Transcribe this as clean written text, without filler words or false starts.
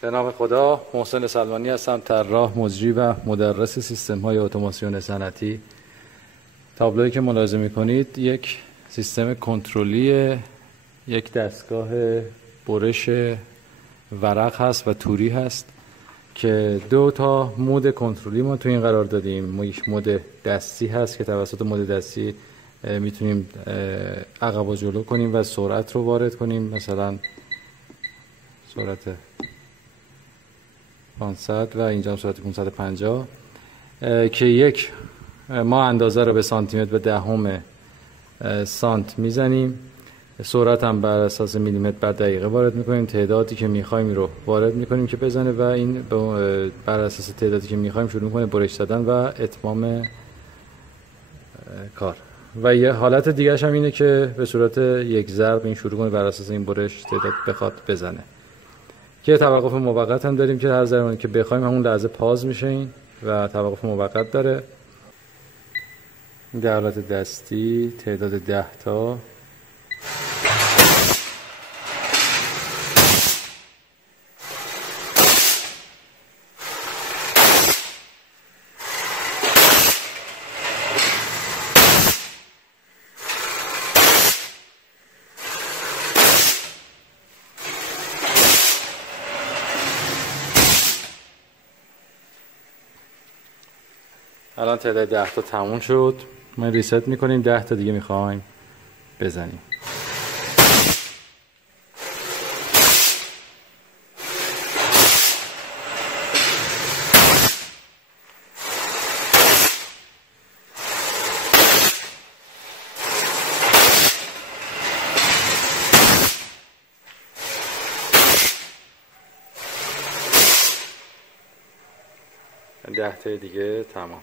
به نام خدا. محسن سلمانی هستم، طراح، مجری و مدرس سیستم‌های اتوماسیون صنعتی. تابلویی که ملاحظه می‌کنید یک سیستم کنترلی یک دستگاه برش ورق هست و توری هست که دو تا مود کنترلی ما تو این قرار دادیم. یک مود دستی هست که توسط مود دستی میتونیم عقب و جلو کنیم و سرعت رو وارد کنیم، مثلا سرعت 500 و اینجا سرعت 550 که یک ما اندازه رو به سانتیمتر به دهم سانت میزنیم، سرعت هم بر اساس میلیمتر بر دقیقه وارد میکنیم، تعدادی که میخوایم رو وارد میکنیم که بزنه و این بر اساس تعدادی که میخوایم شروع میکنه برش زدن و اتمام کار. و یه حالت دیگه هم اینه که به صورت یک ضرب این شروع کنه بر اساس این برش تعداد بخواد بزنه. که توقف موقت هم داریم که هر زمانی که بخوایم همون لحظه پاز میشه این و توقف موقت داره. در حالت دستی تعداد 10 تا الان تعداد 10 تا تموم شد. ما ریست میکنیم، 10 تا دیگه میخوایم بزنیم. ده تا دیگه تمام.